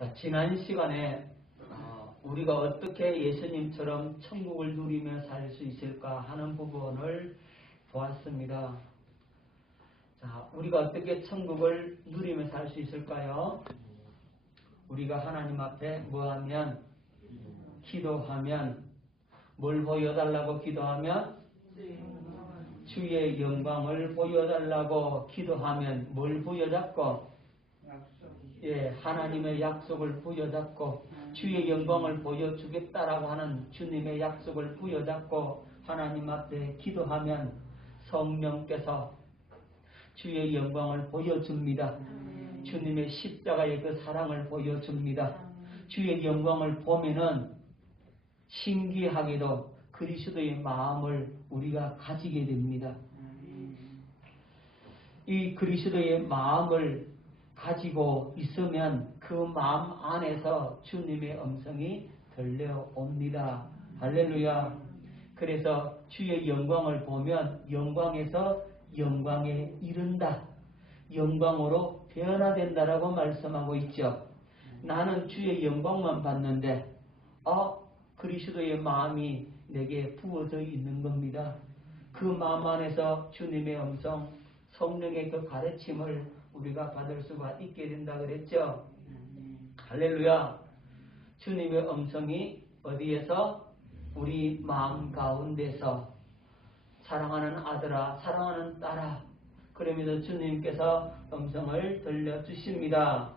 자, 지난 시간에 우리가 어떻게 예수님처럼 천국을 누리며 살 수 있을까 하는 부분을 보았습니다. 자, 우리가 어떻게 천국을 누리며 살 수 있을까요? 우리가 하나님 앞에 뭐하면? 기도하면. 뭘 보여달라고 기도하면? 주의 영광을 보여달라고 기도하면 뭘 부여잡고? 하나님의 약속을 부여잡고 주의 영광을 보여주겠다라고 하는 주님의 약속을 부여잡고 하나님 앞에 기도하면 성령께서 주의 영광을 보여줍니다. 주님의 십자가의 그 사랑을 보여줍니다. 주의 영광을 보면은 신기하게도 그리스도의 마음을 우리가 가지게 됩니다. 이 그리스도의 마음을 가지고 있으면 그 마음 안에서 주님의 음성이 들려옵니다. 할렐루야. 그래서 주의 영광을 보면 영광에서 영광에 이른다. 영광으로 변화된다라고 말씀하고 있죠. 나는 주의 영광만 봤는데 그리스도의 마음이 내게 부어져 있는 겁니다. 그 마음 안에서 주님의 음성, 성령의 그 가르침을 우리가 받을 수가 있게 된다 그랬죠. 할렐루야. 주님의 음성이 어디에서? 우리 마음 가운데서 사랑하는 아들아, 사랑하는 딸아, 그러면서 주님께서 음성을 들려주십니다.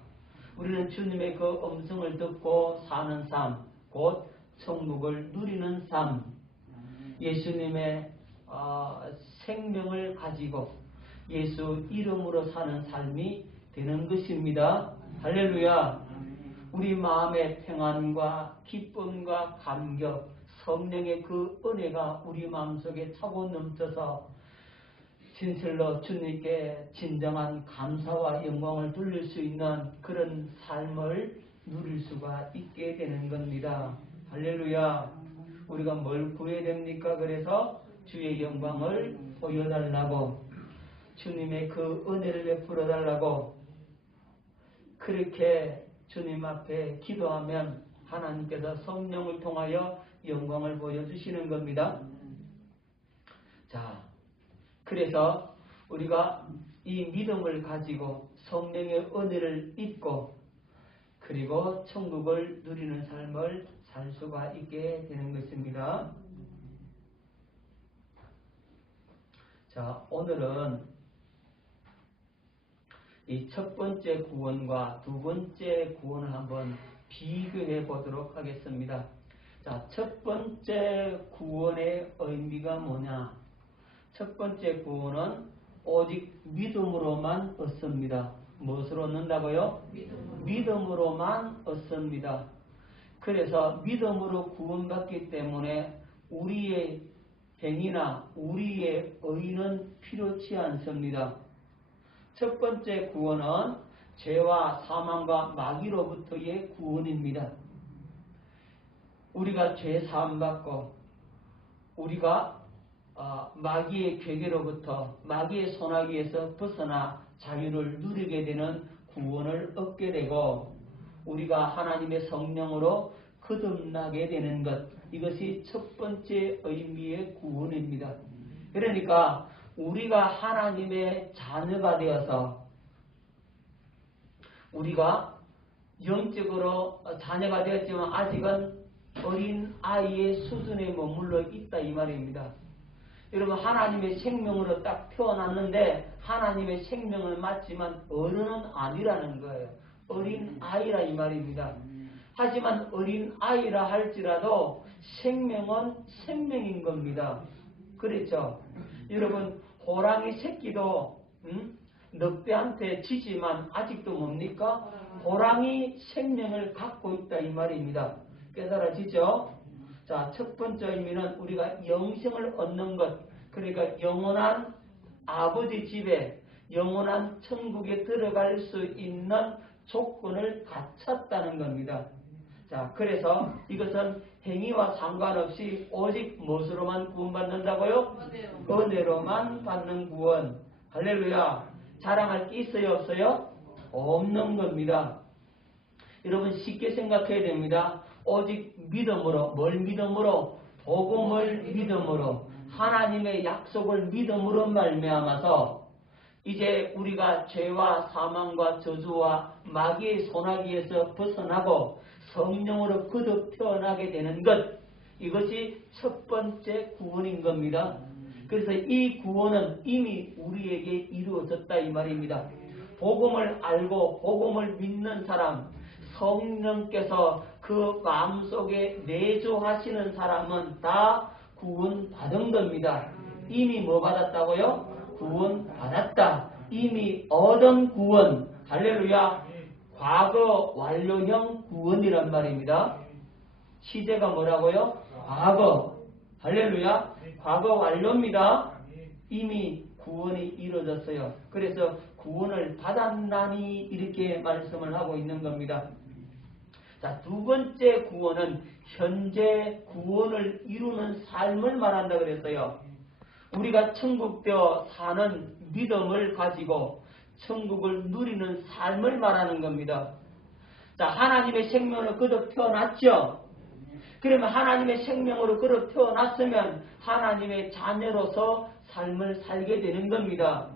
우리는 주님의 그 음성을 듣고 사는 삶, 곧 천국을 누리는 삶, 예수님의 생명을 가지고 예수 이름으로 사는 삶이 되는 것입니다. 할렐루야. 우리 마음의 평안과 기쁨과 감격, 성령의 그 은혜가 우리 마음속에 차고 넘쳐서 진실로 주님께 진정한 감사와 영광을 돌릴 수 있는 그런 삶을 누릴 수가 있게 되는 겁니다. 할렐루야. 우리가 뭘 구해야 됩니까? 그래서 주의 영광을 보여달라고, 주님의 그 은혜를 베풀어 달라고 그렇게 주님 앞에 기도하면 하나님께서 성령을 통하여 영광을 보여주시는 겁니다. 자, 그래서 우리가 이 믿음을 가지고 성령의 은혜를 입고 그리고 천국을 누리는 삶을 살 수가 있게 되는 것입니다. 자, 오늘은 이 첫 번째 구원과 두 번째 구원을 한번 비교해 보도록 하겠습니다. 자, 첫 번째 구원의 의미가 뭐냐? 첫 번째 구원은 오직 믿음으로만 얻습니다. 무엇으로 얻는다고요? 믿음으로만 얻습니다. 그래서 믿음으로 구원받기 때문에 우리의 행위나 우리의 의는 필요치 않습니다. 첫 번째 구원은 죄와 사망과 마귀로부터의 구원입니다. 우리가 죄 사함받고 우리가 마귀의 괴계로부터 마귀의 손아귀에서 벗어나 자유를 누리게 되는 구원을 얻게 되고 우리가 하나님의 성령으로 거듭나게 되는 것, 이것이 첫 번째 의미의 구원입니다. 그러니까 우리가 하나님의 자녀가 되어서 우리가 영적으로 자녀가 되었지만 아직은 어린 아이의 수준에 머물러 있다 이 말입니다. 여러분, 하나님의 생명으로 딱 태어났는데 하나님의 생명을 맞지만 어른은 아니라는 거예요. 어린 아이라 이 말입니다. 하지만 어린 아이라 할지라도 생명은 생명인 겁니다. 그렇죠? 여러분, 호랑이 새끼도 늑대한테 지지만 아직도 뭡니까? 호랑이 생명을 갖고 있다 이 말입니다. 깨달아지죠? 자, 첫 번째 의미는 우리가 영생을 얻는 것, 그러니까 영원한 아버지 집에, 영원한 천국에 들어갈 수 있는 조건을 갖췄다는 겁니다. 자, 그래서 이것은 행위와 상관없이 오직 무엇으로만 구원받는다고요? 은혜로만 받는 구원. 할렐루야. 자랑할 게 있어요, 없어요? 없는 겁니다. 여러분 쉽게 생각해야 됩니다. 오직 믿음으로, 뭘 믿음으로? 복음을 믿음으로, 하나님의 약속을 믿음으로 말미암아서 이제 우리가 죄와 사망과 저주와 마귀의 손아귀에서 벗어나고 성령으로 거듭 태어나게 되는 것, 이것이 첫 번째 구원인 겁니다. 그래서 이 구원은 이미 우리에게 이루어졌다 이 말입니다. 복음을 알고 복음을 믿는 사람, 성령께서 그 마음속에 내주하시는 사람은 다 구원받은 겁니다. 이미 뭐 받았다고요? 구원받았다. 이미 얻은 구원. 할렐루야. 과거 완료형 구원이란 말입니다. 시제가 뭐라고요? 과거. 할렐루야. 과거 완료입니다. 이미 구원이 이루어졌어요. 그래서 구원을 받았나니 이렇게 말씀을 하고 있는 겁니다. 자, 두 번째 구원은 현재 구원을 이루는 삶을 말한다 그랬어요. 우리가 천국되어 사는 믿음을 가지고 천국을 누리는 삶을 말하는 겁니다. 자, 하나님의 생명으로 거듭 태어났죠? 그러면 하나님의 생명으로 거듭 태어났으면 하나님의 자녀로서 삶을 살게 되는 겁니다.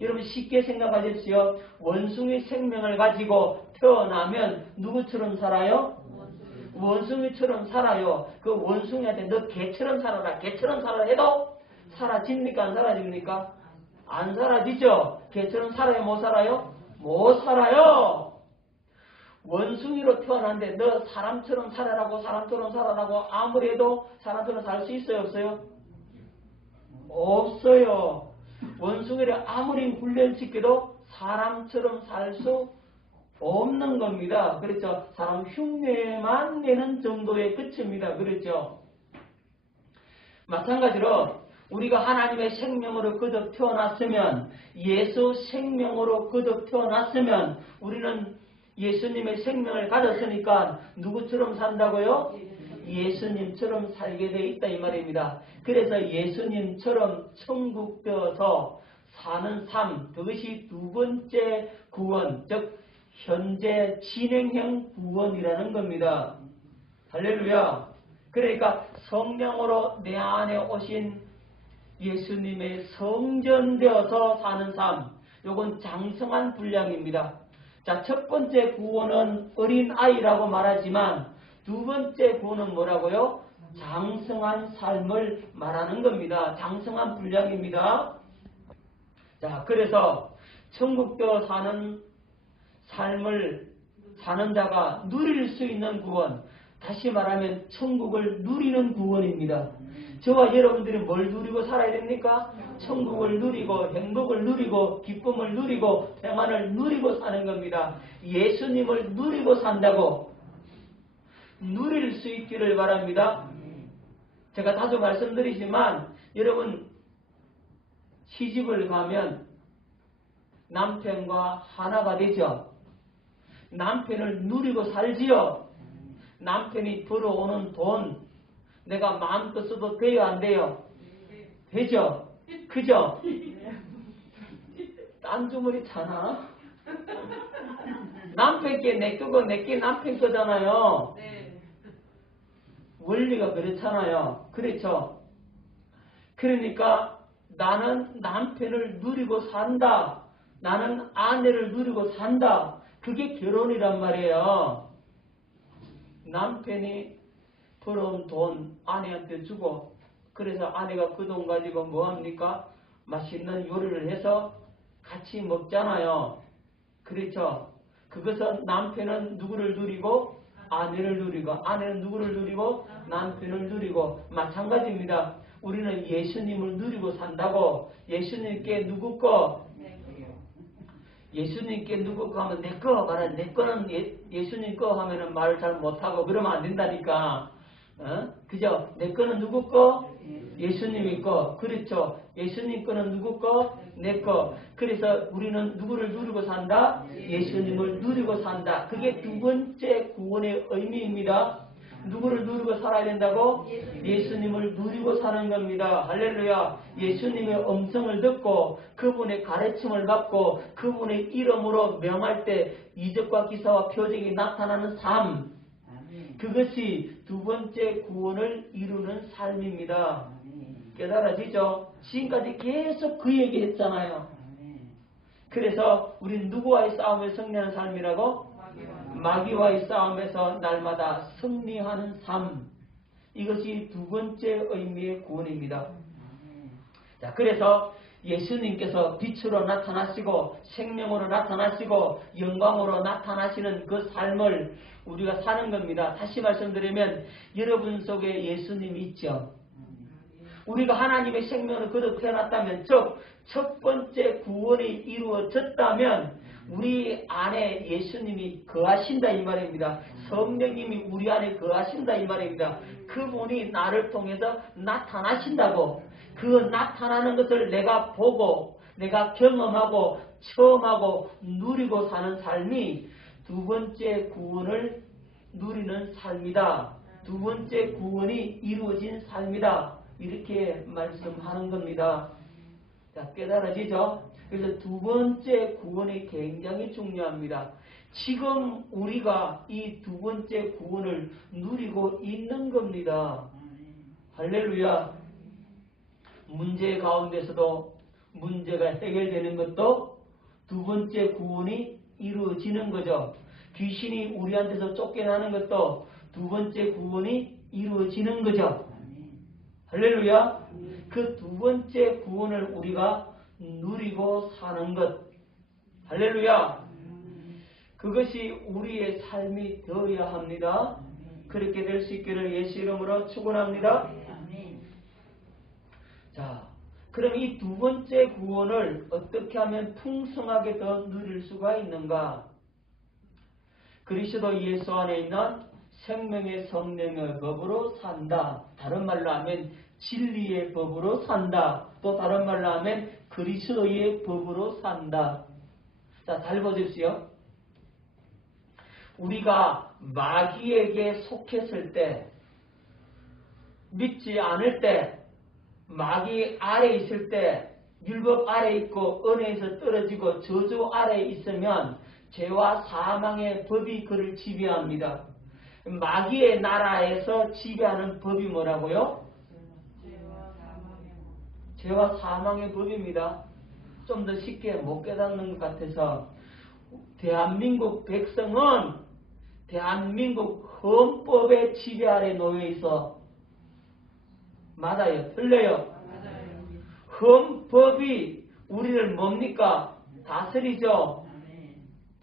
여러분 쉽게 생각하십시오. 원숭이 생명을 가지고 태어나면 누구처럼 살아요? 원숭이처럼 살아요. 그 원숭이한테 너 개처럼 살아라, 개처럼 살아라 해도 사라집니까? 안 사라집니까? 안 사라지죠? 개처럼 살아요? 못 살아요? 못 살아요. 원숭이로 태어났는데 너 사람처럼 살아라고 사람처럼 살아라고 아무리 해도 사람처럼 살 수 있어요? 없어요? 없어요. 원숭이를 아무리 훈련시켜도 사람처럼 살 수 없는 겁니다. 그렇죠? 사람 흉내만 내는 정도에 그칩니다. 그렇죠? 마찬가지로 우리가 하나님의 생명으로 거듭 태어났으면, 예수 생명으로 거듭 태어났으면 우리는 예수님의 생명을 가졌으니까 누구처럼 산다고요? 예수님처럼 살게 돼 있다 이 말입니다. 그래서 예수님처럼 천국 되어서 사는 삶, 그것이 두 번째 구원, 즉 현재 진행형 구원이라는 겁니다. 할렐루야. 그러니까 성령으로 내 안에 오신 예수님의 성전되어서 사는 삶, 요건 장성한 분량입니다. 자, 첫 번째 구원은 어린아이라고 말하지만 두 번째 구원은 뭐라고요? 장성한 삶을 말하는 겁니다. 장성한 분량입니다. 자, 그래서 천국되어 사는 삶을 사는 자가 누릴 수 있는 구원, 다시 말하면 천국을 누리는 구원입니다. 저와 여러분들이 뭘 누리고 살아야 됩니까? 천국을 누리고 행복을 누리고 기쁨을 누리고 평안을 누리고 사는 겁니다. 예수님을 누리고 산다고 누릴 수 있기를 바랍니다. 제가 자주 말씀드리지만 여러분 시집을 가면 남편과 하나가 되죠. 남편을 누리고 살지요. 남편이 벌어오는 돈 내가 마음껏 써도 돼요? 안 돼요? 되죠? 그죠? 딴 주머니 차나? 남편께 내 거고 내게 남편 거잖아요. 원리가 그렇잖아요. 그렇죠? 그러니까 나는 남편을 누리고 산다. 나는 아내를 누리고 산다. 그게 결혼이란 말이에요. 남편이 벌어온 돈 아내한테 주고 그래서 아내가 그 돈 가지고 뭐합니까? 맛있는 요리를 해서 같이 먹잖아요. 그렇죠? 그것은 남편은 누구를 누리고 아내를 누리고 아내는 누구를 누리고 남편을 누리고 마찬가지입니다. 우리는 예수님을 누리고 산다고 예수님께 누구 거? 예수님께 누구 거 하면 내 거 말하 내 거는 예수님 거 하면은 말을 잘 못하고 그러면 안 된다니까. 그죠? 내 거는 누구 거? 예수님이 거. 그렇죠? 예수님 거는 누구 거? 내 거. 그래서 우리는 누구를 누리고 산다? 예수님을 누리고 산다. 그게 두 번째 구원의 의미입니다. 누구를 누리고 살아야 된다고? 예수님을 누리고 사는 겁니다. 할렐루야. 예수님의 음성을 듣고 그분의 가르침을 받고 그분의 이름으로 명할 때 이적과 기사와 표적이 나타나는 삶. 그것이 두 번째 구원을 이루는 삶입니다. 깨달아지죠? 지금까지 계속 그 얘기 했잖아요. 그래서 우리는 누구와의 싸움에 승리하는 삶이라고? 마귀와의 싸움에서 날마다 승리하는 삶. 이것이 두 번째 의미의 구원입니다. 자, 그래서 예수님께서 빛으로 나타나시고 생명으로 나타나시고 영광으로 나타나시는 그 삶을 우리가 사는 겁니다. 다시 말씀드리면 여러분 속에 예수님이 있죠. 우리가 하나님의 생명을 거듭 태어났다면, 즉 첫 번째 구원이 이루어졌다면 우리 안에 예수님이 거하신다 이 말입니다. 성령님이 우리 안에 거하신다 이 말입니다. 그분이 나를 통해서 나타나신다고. 그 나타나는 것을 내가 보고 내가 경험하고 체험하고 누리고 사는 삶이 두 번째 구원을 누리는 삶이다. 두 번째 구원이 이루어진 삶이다. 이렇게 말씀하는 겁니다. 자, 깨달아지죠? 그래서 두 번째 구원이 굉장히 중요합니다. 지금 우리가 이 두 번째 구원을 누리고 있는 겁니다. 할렐루야. 문제 가운데서도 문제가 해결되는 것도 두 번째 구원이 이루어지는 거죠. 귀신이 우리한테서 쫓겨나는 것도 두 번째 구원이 이루어지는 거죠. 할렐루야. 그 두 번째 구원을 우리가 누리고 사는 것. 할렐루야. 그것이 우리의 삶이 되어야 합니다. 그렇게 될 수 있기를 예수 이름으로 축원합니다. 자, 그럼 이 두 번째 구원을 어떻게 하면 풍성하게 더 누릴 수가 있는가? 그리스도 예수 안에 있는 생명의 성령의 법으로 산다. 다른 말로 하면 진리의 법으로 산다. 또 다른 말로 하면 그리스도의 법으로 산다. 자, 잘 보십시오. 우리가 마귀에게 속했을 때, 믿지 않을 때, 마귀 아래 있을 때, 율법 아래 있고 은혜에서 떨어지고 저주 아래 있으면 죄와 사망의 법이 그를 지배합니다. 마귀의 나라에서 지배하는 법이 뭐라고요? 죄와 사망의 법입니다. 좀 더 쉽게 못 깨닫는 것 같아서 대한민국 백성은 대한민국 헌법의 지배 아래 놓여 있어. 맞아요? 틀려요? 헌법이 우리를 뭡니까? 다스리죠.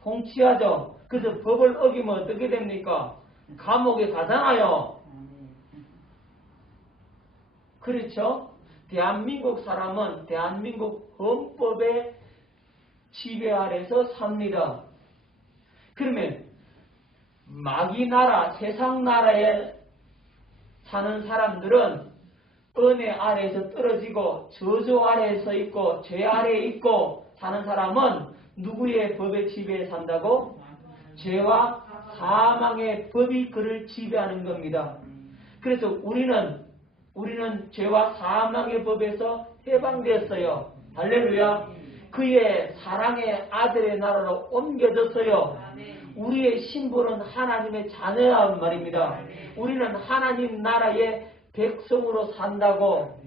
통치하죠. 그래서 법을 어기면 어떻게 됩니까? 감옥에 가잖아요. 그렇죠? 대한민국 사람은 대한민국 헌법의 지배 아래서 삽니다. 그러면 마귀 나라, 세상 나라에 사는 사람들은 은혜 아래에서 떨어지고 저주 아래에서 있고 죄 아래에 있고 사는 사람은 누구의 법의 지배에 산다고? 죄와 사망의 법이 그를 지배하는 겁니다. 그래서 우리는 죄와 사망의 법에서 해방되었어요. 할렐루야. 그의 사랑의 아들의 나라로 옮겨졌어요. 우리의 신분은 하나님의 자녀란 말입니다. 우리는 하나님 나라의 백성으로 산다고.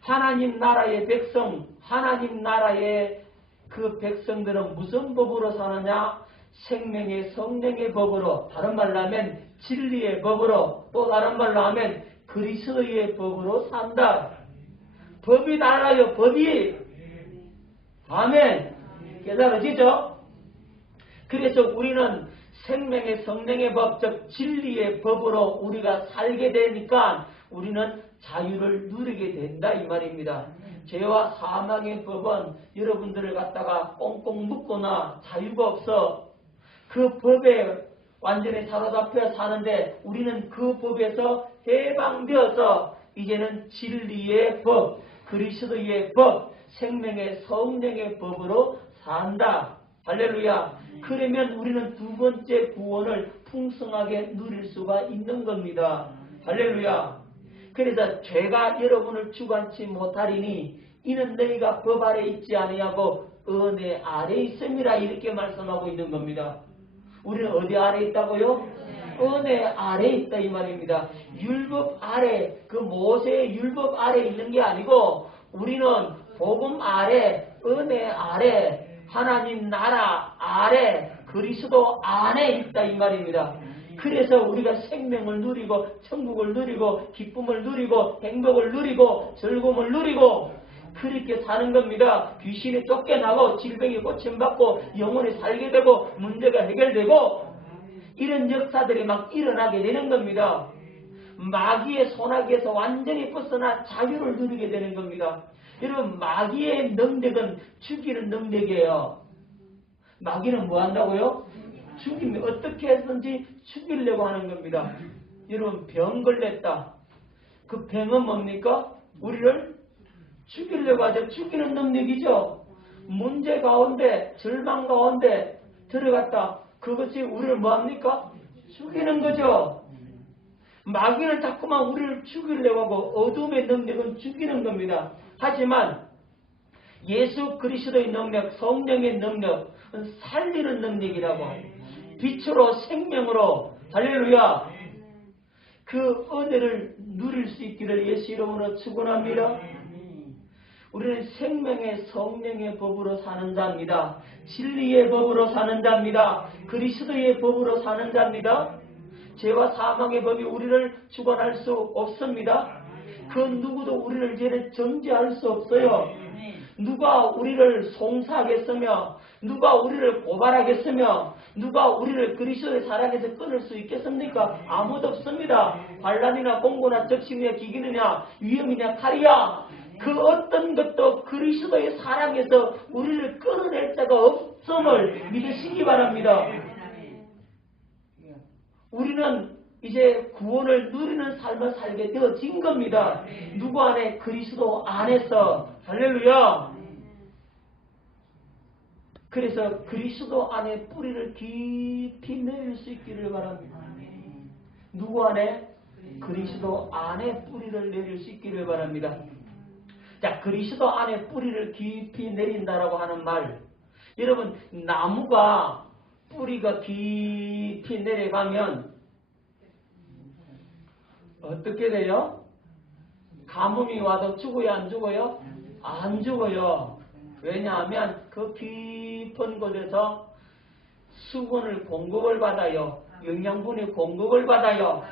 하나님 나라의 백성, 하나님 나라의 그 백성들은 무슨 법으로 사느냐? 생명의 성령의 법으로, 다른 말로 하면 진리의 법으로, 또 다른 말로 하면 그리스도의 법으로 산다. 법이 달라요. 법이. 아멘. 깨달아지죠? 그래서 우리는 생명의 성령의 법, 즉 진리의 법으로 우리가 살게 되니까 우리는 자유를 누리게 된다 이 말입니다. 죄와 사망의 법은 여러분들을 갖다가 꽁꽁 묶거나 자유가 없어. 그 법에 완전히 사로잡혀 사는데 우리는 그 법에서 해방되어서 이제는 진리의 법, 그리스도의 법, 생명의 성령의 법으로 산다. 할렐루야. 그러면 우리는 두 번째 구원을 풍성하게 누릴 수가 있는 겁니다. 할렐루야. 그래서 죄가 여러분을 주관치 못하리니 이는 너희가 법 아래 있지 아니하고 은혜 아래 있음이라 이렇게 말씀하고 있는 겁니다. 우리는 어디 아래 있다고요? 은혜 아래 있다 이 말입니다. 율법 아래, 그 모세의 율법 아래 있는 게 아니고 우리는 복음 아래, 은혜 아래, 하나님 나라 아래, 그리스도 안에 있다 이 말입니다. 그래서 우리가 생명을 누리고 천국을 누리고 기쁨을 누리고 행복을 누리고 즐거움을 누리고 그렇게 사는 겁니다. 귀신이 쫓겨나고 질병이 고침받고 영혼이 살게 되고 문제가 해결되고 이런 역사들이 막 일어나게 되는 겁니다. 마귀의 손아귀에서 완전히 벗어나 자유를 누리게 되는 겁니다. 여러분, 마귀의 능력은 죽이는 능력이에요. 마귀는 뭐 한다고요? 죽이면 어떻게 해서든지 죽이려고 하는 겁니다. 여러분, 병 걸렸다. 그 병은 뭡니까? 우리를 죽이려고 하죠. 죽이는 능력이죠. 문제 가운데, 절망 가운데 들어갔다. 그것이 우리를 뭐합니까? 죽이는 거죠. 마귀는 자꾸만 우리를 죽이려고 하고 어둠의 능력은 죽이는 겁니다. 하지만 예수 그리스도의 능력, 성령의 능력은 살리는 능력이라고. 빛으로 생명으로 할렐루야. 그 은혜를 누릴 수 있기를 예수 이름으로 축원합니다. 우리는 생명의 성령의 법으로 사는 자입니다. 진리의 법으로 사는 자입니다. 그리스도의 법으로 사는 자입니다. 죄와 사망의 법이 우리를 주관할 수 없습니다. 그 누구도 우리를 죄를 정죄할 수 없어요. 누가 우리를 송사하겠으며 누가 우리를 고발하겠으며 누가 우리를 그리스도의 사랑에서 끊을 수 있겠습니까? 아무도 없습니다. 환난이나 공고나 적심이나 기근이냐 위험이냐 칼이야 그 어떤 것도 그리스도의 사랑에서 우리를 끊어낼 자가 없음을 믿으시기 바랍니다. 우리는 이제 구원을 누리는 삶을 살게 되어진 겁니다. 누구 안에? 그리스도 안에서. 할렐루야. 그래서 그리스도 안에 뿌리를 깊이 내릴 수 있기를 바랍니다. 누구 안에? 그리스도 안에 뿌리를 내릴 수 있기를 바랍니다. 자, 그리스도 안에 뿌리를 깊이 내린다라고 하는 말. 여러분, 나무가 뿌리가 깊이 내려가면 어떻게 돼요? 가뭄이 와도 죽어요? 안 죽어요? 안 죽어요. 왜냐하면 그 깊은 곳에서 수분을 공급을 받아요. 영양분의 공급을 받아요.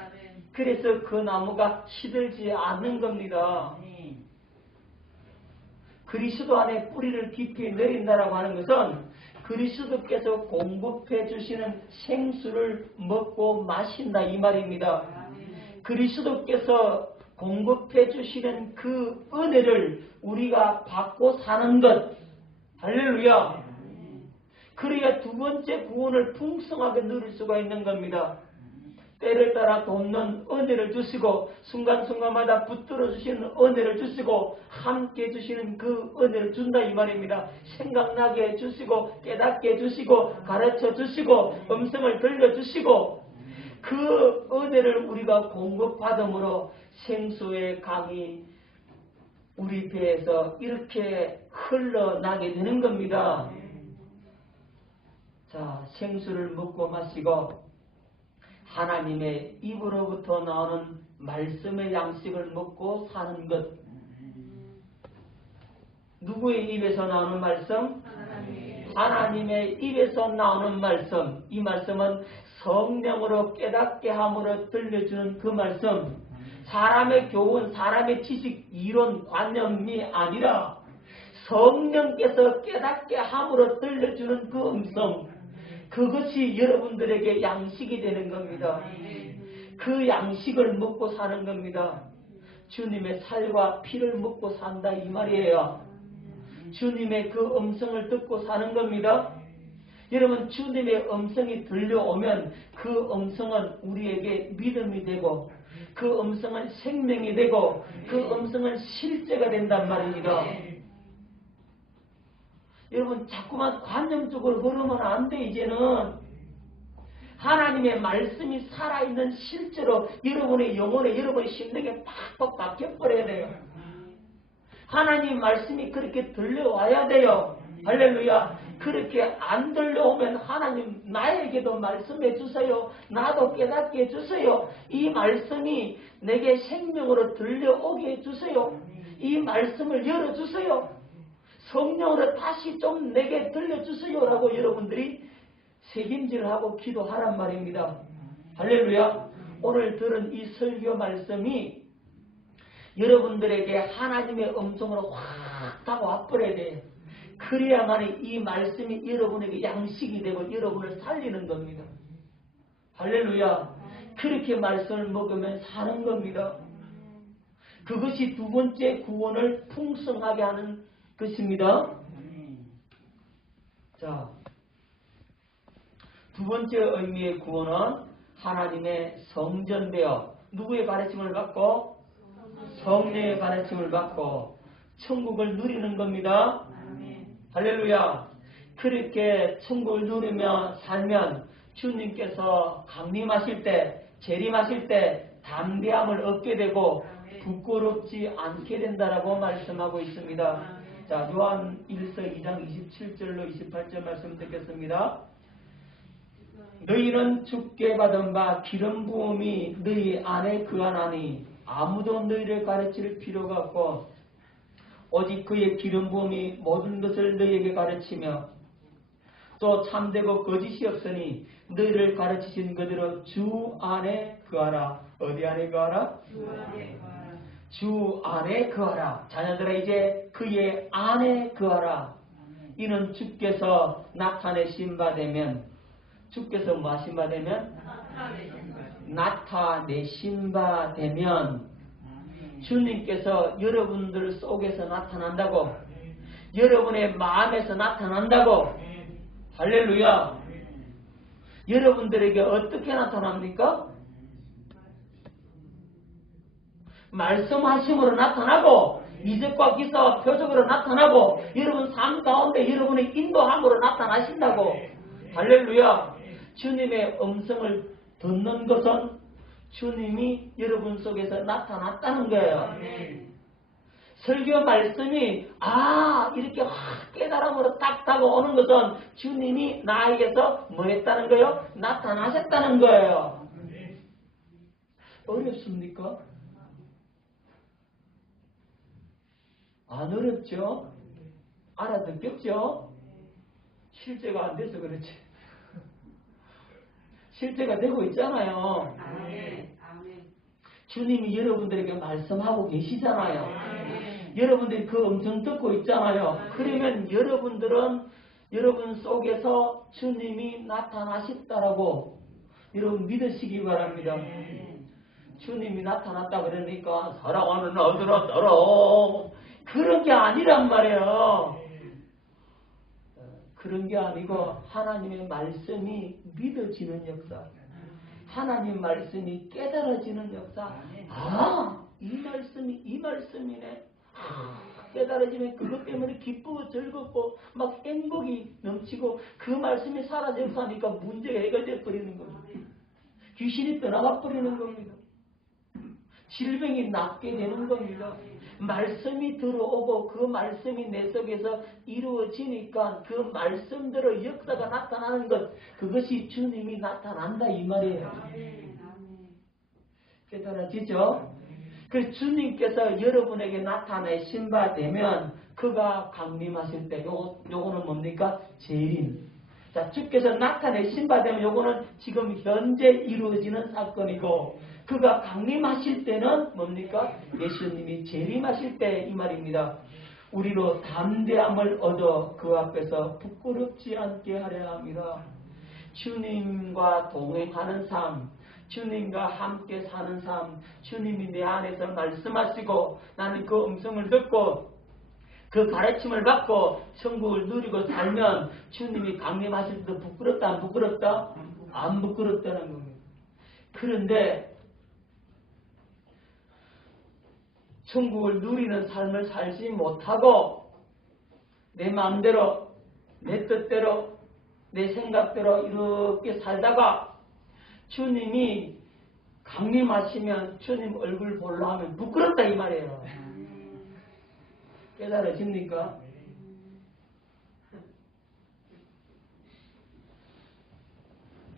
그래서 그 나무가 시들지 않는 겁니다. 그리스도 안에 뿌리를 깊이 내린다라고 하는 것은 그리스도께서 공급해 주시는 생수를 먹고 마신다 이 말입니다. 그리스도께서 공급해 주시는 그 은혜를 우리가 받고 사는 것. 할렐루야. 그래야 두 번째 구원을 풍성하게 누릴 수가 있는 겁니다. 때를 따라 돕는 은혜를 주시고 순간순간마다 붙들어 주시는 은혜를 주시고 함께 해주시는 그 은혜를 준다 이 말입니다. 생각나게 해주시고 깨닫게 해주시고 가르쳐 주시고 음성을 들려주시고 그 은혜를 우리가 공급받음으로 생수의 강이 우리 배에서 이렇게 흘러나게 되는 겁니다. 자, 생수를 먹고 마시고 하나님의 입으로부터 나오는 말씀의 양식을 먹고 사는 것. 누구의 입에서 나오는 말씀? 하나님의 입에서 나오는 말씀. 이 말씀은 성령으로 깨닫게 함으로 들려주는 그 말씀. 사람의 교훈, 사람의 지식, 이론, 관념이 아니라 성령께서 깨닫게 함으로 들려주는 그 음성. 그것이 여러분들에게 양식이 되는 겁니다. 그 양식을 먹고 사는 겁니다. 주님의 살과 피를 먹고 산다 이 말이에요. 주님의 그 음성을 듣고 사는 겁니다. 여러분, 주님의 음성이 들려오면 그 음성은 우리에게 믿음이 되고 그 음성은 생명이 되고 그 음성은 실제가 된단 말입니다. 여러분 자꾸만 관념적으로 걸으면 안 돼. 이제는 하나님의 말씀이 살아있는 실제로 여러분의 영혼에 여러분의 심령에 팍팍 박혀버려야 돼요. 하나님 말씀이 그렇게 들려와야 돼요. 할렐루야. 그렇게 안 들려오면 하나님 나에게도 말씀해 주세요. 나도 깨닫게 해주세요. 이 말씀이 내게 생명으로 들려오게 해주세요. 이 말씀을 열어주세요. 성령으로 다시 좀 내게 들려주세요. 라고 여러분들이 책임질하고 기도하란 말입니다. 할렐루야. 오늘 들은 이 설교 말씀이 여러분들에게 하나님의 음성으로 확 다가와버려야 돼요. 그래야만 이 말씀이 여러분에게 양식이 되고 여러분을 살리는 겁니다. 할렐루야. 그렇게 말씀을 먹으면 사는 겁니다. 그것이 두 번째 구원을 풍성하게 하는 것입니다. 자, 두 번째 의미의 구원은 하나님의 성전되어 누구의 가르침을 받고? 성령의 가르침을 받고 천국을 누리는 겁니다. 할렐루야. 그렇게 천국을 누리며 살면 주님께서 강림하실 때, 재림하실 때 담대함을 얻게 되고 부끄럽지 않게 된다라고 말씀하고 있습니다. 자, 요한 1서 2장 27절로 28절 말씀 듣겠습니다. 너희는 주께 받은 바 기름 부음이 너희 안에 거하나니 아무도 너희를 가르칠 필요가 없고 오직 그의 기름 부음이 모든 것을 너희에게 가르치며 또 참되고 거짓이 없으니 너희를 가르치신 그대로 주 안에 거하라. 어디 안에 거하라? 주 안에 거하라. 주 안에 거하라. 자녀들아 이제 그의 안에 거하라. 이는 주께서 나타내신 바 되면 주께서 뭐 하신 바 되면? 나타내신 바 되면 주님께서 여러분들 속에서 나타난다고 여러분의 마음에서 나타난다고 할렐루야. 여러분들에게 어떻게 나타납니까? 말씀하심으로 나타나고 이적과 기사와 표적으로 나타나고 여러분 삶 가운데 여러분의 인도함으로 나타나신다고 할렐루야. 주님의 음성을 듣는 것은 주님이 여러분 속에서 나타났다는 거예요. 설교 말씀이 이렇게 확 깨달음으로 딱 다가오는 것은 주님이 나에게서 뭐 했다는 거예요? 나타나셨다는 거예요. 어렵습니까? 안 어렵죠? 알아듣겠죠? 실제가 안 돼서 그렇지. 실제가 되고 있잖아요. 주님이 여러분들에게 말씀하고 계시잖아요. 여러분들이 그 음성 듣고 있잖아요. 그러면 여러분들은 여러분 속에서 주님이 나타나셨다라고 여러분 믿으시기 바랍니다. 주님이 나타났다 그러니까 사랑하는 아들아 따라 그런 게 아니란 말이에요. 그런 게 아니고 하나님의 말씀이 믿어지는 역사, 하나님 말씀이 깨달아지는 역사. 이 말씀이네. 깨달아지면 그것 때문에 기쁘고 즐겁고 막 행복이 넘치고 그 말씀이 사라져서 하니까 문제가 해결되어 버리는 겁니다. 귀신이 떠나가 버리는 겁니다. 질병이 낫게 되는 겁니다. 말씀이 들어오고 그 말씀이 내 속에서 이루어지니까 그 말씀대로 역사가 나타나는 것, 그것이 주님이 나타난다 이 말이에요. 깨달아지죠? 그 주님께서 여러분에게 나타내신 바 되면 그가 강림하실 때 요거는 뭡니까? 재림. 자, 주께서 나타내신 바 되면 요거는 지금 현재 이루어지는 사건이고 그가 강림하실 때는 뭡니까? 예수님이 재림하실 때 이 말입니다. 우리로 담대함을 얻어 그 앞에서 부끄럽지 않게 하려 합니다. 주님과 동행하는 삶, 주님과 함께 사는 삶, 주님이 내 안에서 말씀하시고 나는 그 음성을 듣고 그 가르침을 받고 천국을 누리고 살면 주님이 강림하실 때도 부끄럽다 안 부끄럽다? 안 부끄럽다는 겁니다. 그런데 천국을 누리는 삶을 살지 못하고 내 마음대로 내 뜻대로 내 생각대로 이렇게 살다가 주님이 강림하시면 주님 얼굴 보려 하면 부끄럽다 이 말이에요. 깨달아집니까?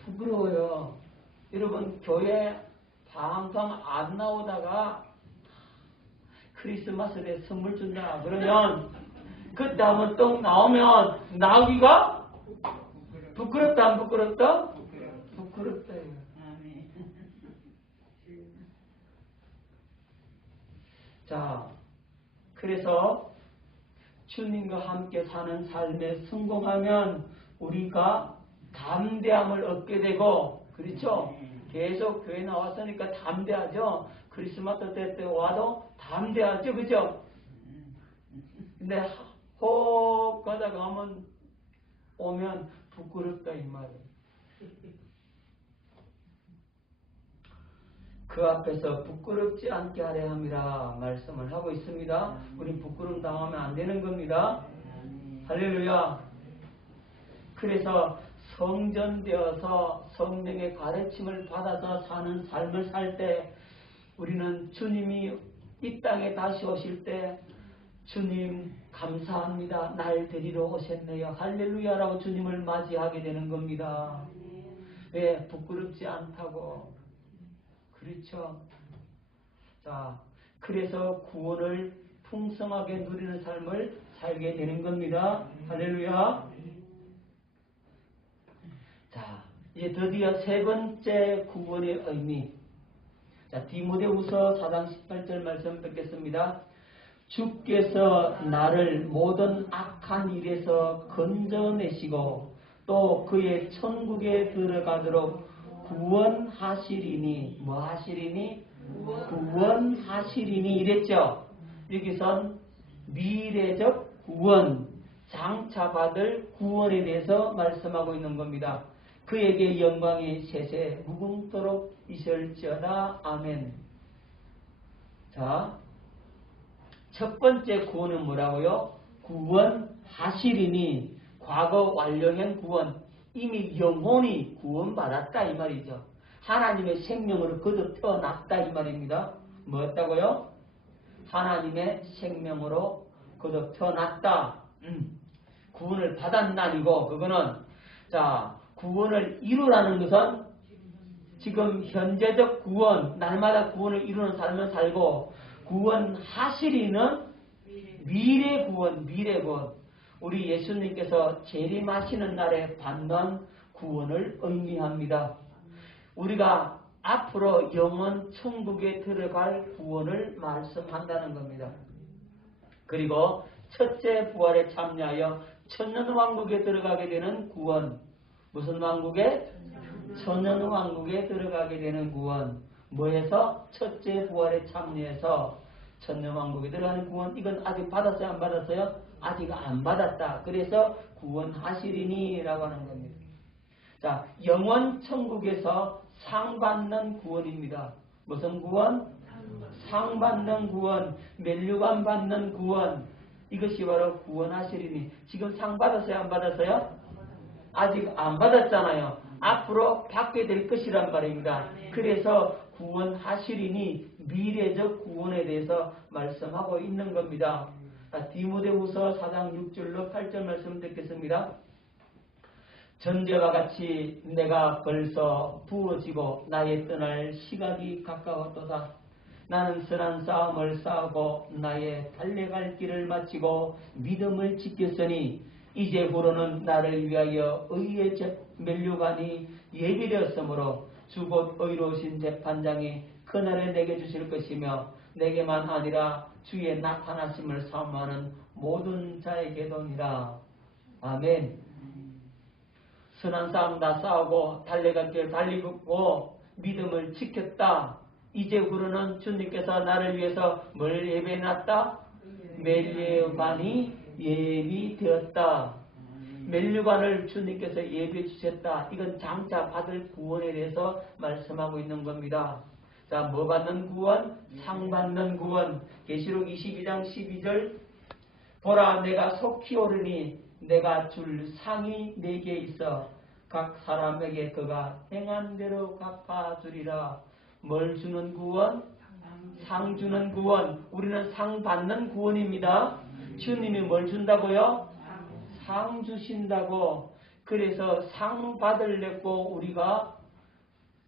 부끄러워요. 여러분 교회 항상 안 나오다가 크리스마스 때 선물 준다 그러면 그 다음은 또 나오면 나오기가 부끄럽다 안 부끄럽다? 부끄럽다. 자, 그래서 주님과 함께 사는 삶에 성공하면 우리가 담대함을 얻게 되고, 그렇죠? 계속 교회 나왔으니까 담대하죠? 크리스마스 때 와도 담대하죠? 그죠? 근데 혹 가다가 오면 부끄럽다 이 말이에요. 그 앞에서 부끄럽지 않게 하려 함이라 말씀을 하고 있습니다. 우리 부끄러움 당하면 안 되는 겁니다. 할렐루야. 그래서 성전되어서 성령의 가르침을 받아서 사는 삶을 살 때 우리는 주님이 이 땅에 다시 오실 때 주님 감사합니다. 날 데리러 오셨네요. 할렐루야라고 주님을 맞이하게 되는 겁니다. 왜? 부끄럽지 않다고. 그렇죠. 자, 그래서 구원을 풍성하게 누리는 삶을 살게 되는 겁니다. 할렐루야. 자, 이제 드디어 세 번째 구원의 의미. 자, 디모데후서 4장 18절 말씀 뵙겠습니다. 주께서 나를 모든 악한 일에서 건져내시고 또 그의 천국에 들어가도록 구원하시리니, 뭐 하시리니? 구원하시리니 이랬죠. 여기선 미래적 구원, 장차 받을 구원에 대해서 말씀하고 있는 겁니다. 그에게 영광이 세세 무궁토록 있을지어다. 아멘. 자, 첫 번째 구원은 뭐라고요? 구원하시리니, 과거 완료형 구원. 이미 영혼이 구원받았다 이 말이죠. 하나님의 생명으로 거듭 태어났다 이 말입니다. 뭐였다고요? 하나님의 생명으로 거듭 태어났다. 구원을 받았나니고 그거는 자 구원을 이루라는 것은 지금 현재적 구원, 날마다 구원을 이루는 삶을 살고 구원하시리는 미래 구원, 미래 구원. 우리 예수님께서 재림하시는 날에 받는 구원을 의미합니다. 우리가 앞으로 영원 천국에 들어갈 구원을 말씀한다는 겁니다. 그리고 첫째 부활에 참여하여 천년왕국에 들어가게 되는 구원. 무슨 왕국에? 천년왕국에 들어가게 되는 구원. 뭐해서? 첫째 부활에 참여해서 천년왕국에 들어가는 구원. 이건 아직 받았어요? 안 받았어요? 아직 안 받았다. 그래서 구원하시리니 라고 하는 겁니다. 자, 영원 천국에서 상 받는 구원입니다. 무슨 구원? 상 받는 구원, 면류관 받는 구원. 이것이 바로 구원하시리니. 지금 상 받았어요? 안 받았어요? 아직 안 받았잖아요. 앞으로 받게 될 것이란 말입니다. 그래서 구원하시리니 미래적 구원에 대해서 말씀하고 있는 겁니다. 디모데후서 4장 6절로 8절 말씀 듣겠습니다. 전제와 같이 내가 벌써 부어지고 나의 떠날 시각이 가까웠도다. 나는 선한 싸움을 싸우고 나의 달려갈 길을 마치고 믿음을 지켰으니 이제후로는 나를 위하여 의의 면류관이 예비되었으므로 주 곧 의로우신 재판장이 그날에 내게 주실 것이며 내게만 아니라 주의 나타나심을 사모하는 모든 자에게도니라. 아멘. 선한 싸움 다 싸우고 달려갈 길 달리고 믿음을 지켰다. 이제후로는 주님께서 나를 위해서 뭘 예배해놨다? 면류관이 예비되었다. 면류관을 주님께서 예비해 주셨다. 이건 장차 받을 구원에 대해서 말씀하고 있는 겁니다. 자, 뭐 받는 구원? 상 받는 구원. 계시록 22장 12절 보라 내가 속히 오르니 내가 줄 상이 네게 있어 각 사람에게 그가 행한 대로 갚아주리라. 뭘 주는 구원? 상 주는 구원. 우리는 상 받는 구원입니다. 주님이 뭘 준다고요? 상 주신다고. 그래서 상 받으려고 우리가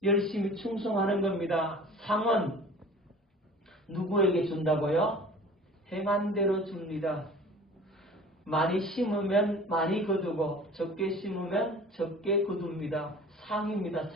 열심히 충성하는 겁니다. 상은 누구에게 준다고요? 행한 대로 줍니다. 많이 심으면 많이 거두고 적게 심으면 적게 거둡니다. 상입니다.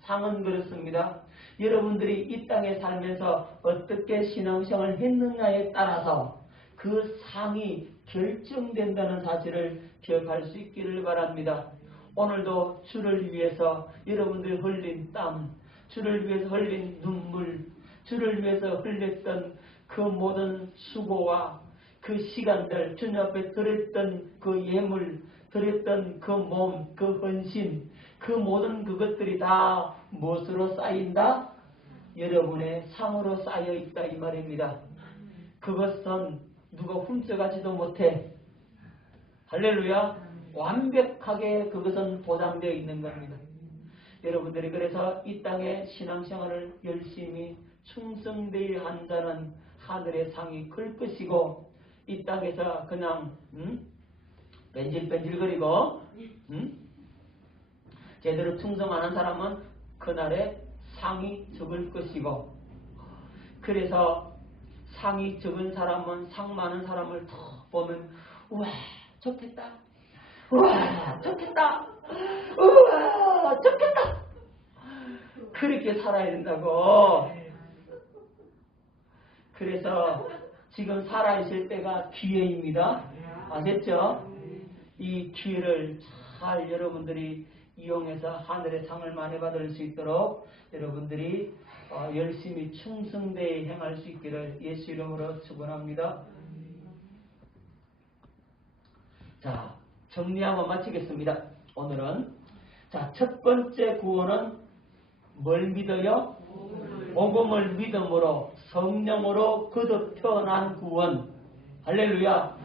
상은 그렇습니다. 여러분들이 이 땅에 살면서 어떻게 신앙생활을 했느냐에 따라서 그 상이 결정된다는 사실을 기억할 수 있기를 바랍니다. 오늘도 주를 위해서 여러분들이 흘린 땀, 주를 위해서 흘린 눈물, 주를 위해서 흘렸던 그 모든 수고와 그 시간들, 주님 앞에 드렸던 그 예물, 드렸던 그 몸, 그 헌신, 그 모든 그것들이 다 무엇으로 쌓인다? 여러분의 상으로 쌓여 있다 이 말입니다. 그것은 누가 훔쳐가지도 못해. 할렐루야. 완벽하게 그것은 보장되어 있는 겁니다. 여러분들이 그래서 이 땅에 신앙생활을 열심히 충성되어 한 자는 하늘의 상이 클 것이고, 이 땅에서 그냥 뺀질뺀질거리고 제대로 충성하는 사람은 그날에 상이 적을 것이고, 그래서 상이 적은 사람은 상 많은 사람을 더 보면 우와 좋겠다, 우와 좋겠다, 우와 좋겠다, 그렇게 살아야 된다고. 그래서 지금 살아있을 때가 기회입니다. 아셨죠? 이 기회를 잘 여러분들이 이용해서 하늘의 상을 많이 받을 수 있도록 여러분들이 열심히 충성되이 행할 수 있기를 예수 이름으로 축원합니다. 자, 정리하고 마치겠습니다. 오늘은 첫 번째 구원은 뭘 믿어요? 복음을 믿음으로 성령으로 거듭 태어난 구원. 할렐루야.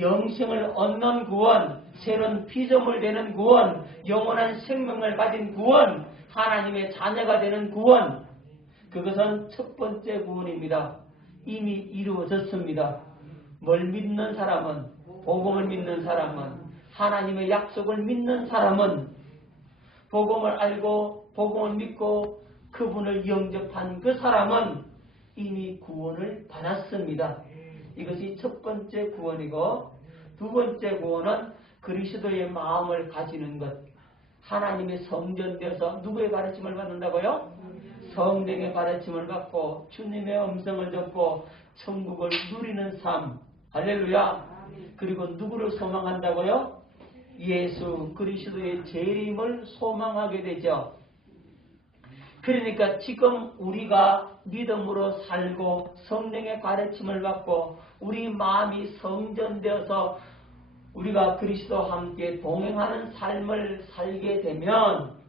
영생을 얻는 구원, 새로운 피조물 되는 구원, 영원한 생명을 가진 구원, 하나님의 자녀가 되는 구원. 그것은 첫 번째 구원입니다. 이미 이루어졌습니다. 뭘 믿는 사람은, 복음을 믿는 사람은, 하나님의 약속을 믿는 사람은, 복음을 알고 복음을 믿고 그분을 영접한 그 사람은 이미 구원을 받았습니다. 이것이 첫 번째 구원이고, 두 번째 구원은 그리스도의 마음을 가지는 것. 하나님의 성전되어서 누구의 가르침을 받는다고요? 성령의 가르침을 받고 주님의 음성을 듣고 천국을 누리는 삶. 할렐루야. 그리고 누구를 소망한다고요? 예수 그리스도의 재림을 소망하게 되죠. 그러니까 지금 우리가 믿음으로 살고 성령의 가르침을 받고 우리 마음이 성전되어서 우리가 그리스도와 함께 동행하는 삶을 살게 되면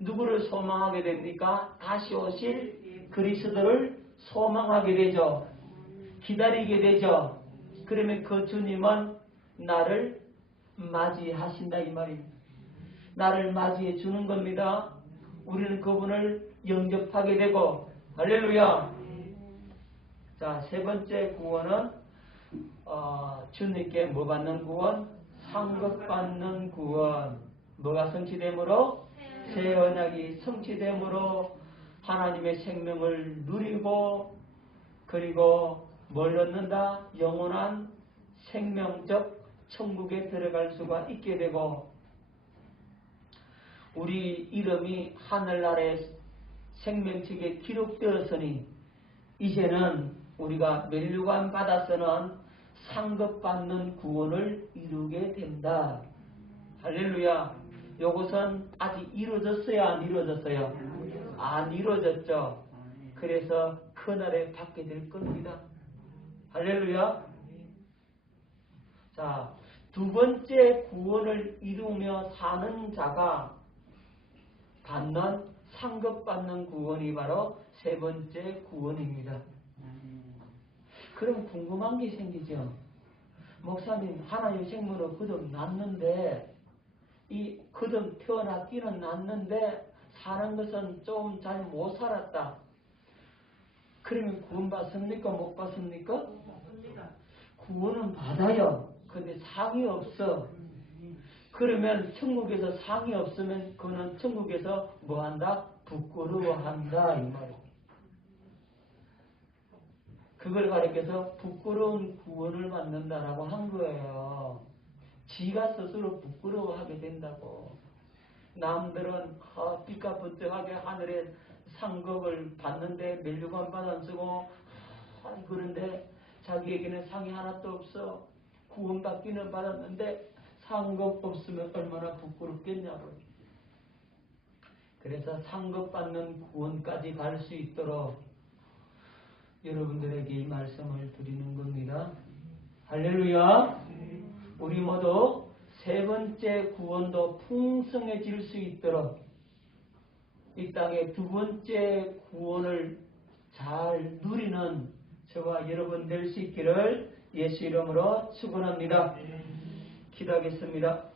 누구를 소망하게 됩니까? 다시 오실 그리스도를 소망하게 되죠. 기다리게 되죠. 그러면 그 주님은 나를 맞이하신다 이 말입니다. 나를 맞이해 주는 겁니다. 우리는 그분을 영접하게 되고, 할렐루야. 자, 세 번째 구원은 주님께 뭐 받는 구원? 상급 받는 구원. 뭐가 성취됨으로? 새 언약이 성취됨으로 하나님의 생명을 누리고, 그리고 뭘 얻는다? 영원한 생명적 천국에 들어갈 수가 있게 되고, 우리 이름이 하늘나라의 생명책에 기록되었으니 이제는 우리가 면류관 받아서는 상급받는 구원을 이루게 된다. 할렐루야. 이것은 아직 이루어졌어요? 안 이루어졌어요? 안 이루어졌죠. 그래서 그날에 받게 될 겁니다. 할렐루야. 자, 두 번째 구원을 이루며 사는 자가 받는 상급받는 구원이 바로 세 번째 구원입니다. 그럼 궁금한 게 생기죠. 목사님 하나님 생명으로 거듭 났는데 이 거듭 태어났기는 났는데 사는 것은 좀 잘 못 살았다. 그러면 구원 받습니까? 못 받습니까? 구원은 받아요. 근데 상이 없어. 그러면 천국에서 상이 없으면 그는 천국에서 뭐한다? 부끄러워한다 이 말이에요. 그걸 가리켜서 부끄러운 구원을 받는다라고 한 거예요. 지가 스스로 부끄러워하게 된다고. 남들은 삐까뻔쩍하게 하늘에 상급을 받는데 멸류관 받아 쓰고 그런데 자기에게는 상이 하나도 없어. 구원받기는 받았는데 상급 없으면 얼마나 부끄럽겠냐고. 그래서 상급 받는 구원까지 갈 수 있도록 여러분들에게 이 말씀을 드리는 겁니다. 할렐루야. 우리 모두 세 번째 구원도 풍성해질 수 있도록 이 땅의 두 번째 구원을 잘 누리는 저와 여러분 될 수 있기를 예수 이름으로 축원합니다. 기도하겠습니다.